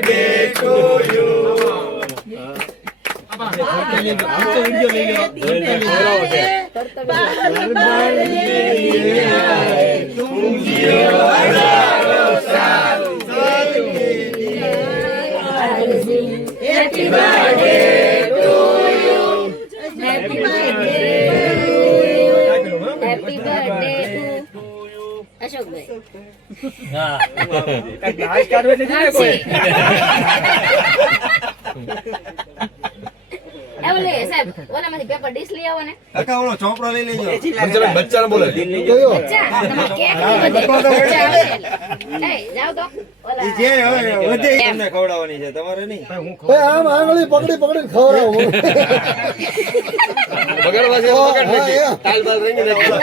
birthday to you. Happy birthday to you. Happy birthday to you. Happy birthday to અશોકભાઈ. હા આજ કાઢવે છે ને કોઈ. એવલે સાહેબ ઓલામાંથી પેપર ડીશ લઈ આવો ને. કાકા ઓલો ચોપડો લઈ લેજો. બચ્ચાને બોલે. બચ્ચા તમે કેક નહીં વધે. એ જાવ તો ઓલા જે હવે વધે તમને ખવડાવવાની છે તમારે નહીં. ભાઈ આમ આંગળી પકડી પકડીને ખવડાવો. બગડવા છે પકડ નાખી. તાલ બાલ રંગી નાખી.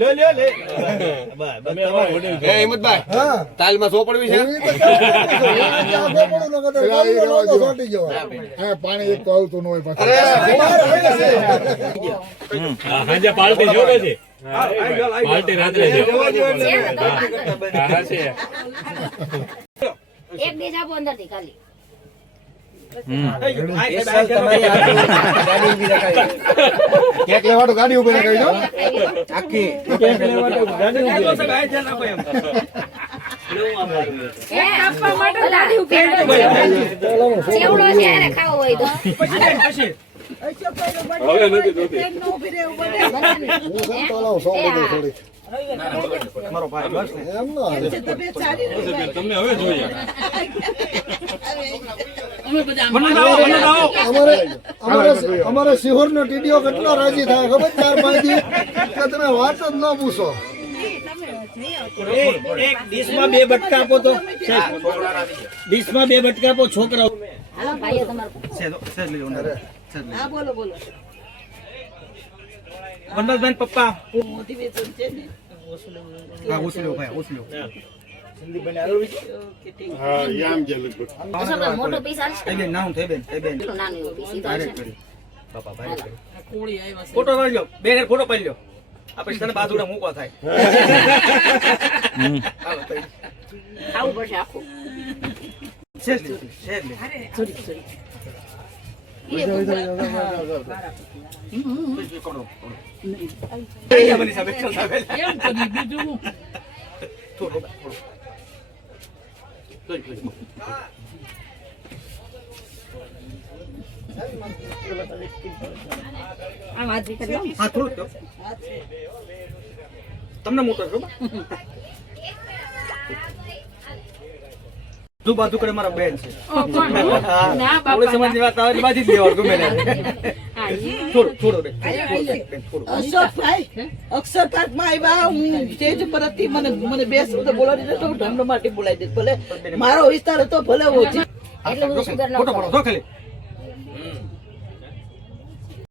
લે લે લે બસ તમે અમાર હોટેલ એ હિંમતભાઈ હા તાલમાં સો પડવી છે હા પાણી એક તો આવતું ન હોય પાછું હાજે પાર્ટી જોવે છે પાર્ટી રાત્રે છે હા છે એક દી જાપો અંદરથી ખાલી કેક લેવાડો ગાડી ઉભી રાખી દો આખી કેક લેવાડો ગાડી ઉભી રાખો એમ એ આપવા માટે ગાડી ઉભી રાખો ચેવડો છે અરે ખાવો હોય તો પછી હવે નથી જોતી નો ઉભી રહે ઉભી રહે તો લાવ સો દે થોડી મારો ભાઈ બસ એમ નો તમને હવે જોઈએ અમારે સિહોર નો ટીડીઓ કેટલો રાજી થાય ખબર 4-5 દી તમે વાત જ ન પૂછો. એક ડીશમાં 2 બટકા આપો તો ડીશમાં 2 બટકા આપો છોકરાઓ. હાલો ભાઈ તમારો સેજ લેજો હા બોલો બોલો વનરાજભાઈ પપ્પા મોટિવેશન છે ને હા ઓસલો ભાઈ ઓસલો સંદીપભાઈ આલો હા યામ જે લગભગ મોટો પીસ આલશે એ નામ થઈ બેન નાનો પીસ સીધા છે બાપા ભાઈ કોળી આવ્યા ફોટો પાડી લો બેન ફોટો પાડી લો આપણે તને બાજુડા મૂકવા થાય ખાવું પડશે આખું શેર લે અરે સોરી સોરી તમને મોટો બાજુ કરે મારા બેન છે સમાજની વાત આવે બાજી જ લેવાનું ગમે થોડું અક્ષર પાર્ક માં આવ્યા હું સ્ટેજ પર હતી મને બે શબ્દ બોલાવી દીધો ઢંડ માટે બોલાવી દીધો ભલે મારો વિસ્તાર હતો ભલે ઓછી એટલે બધું સુધારણા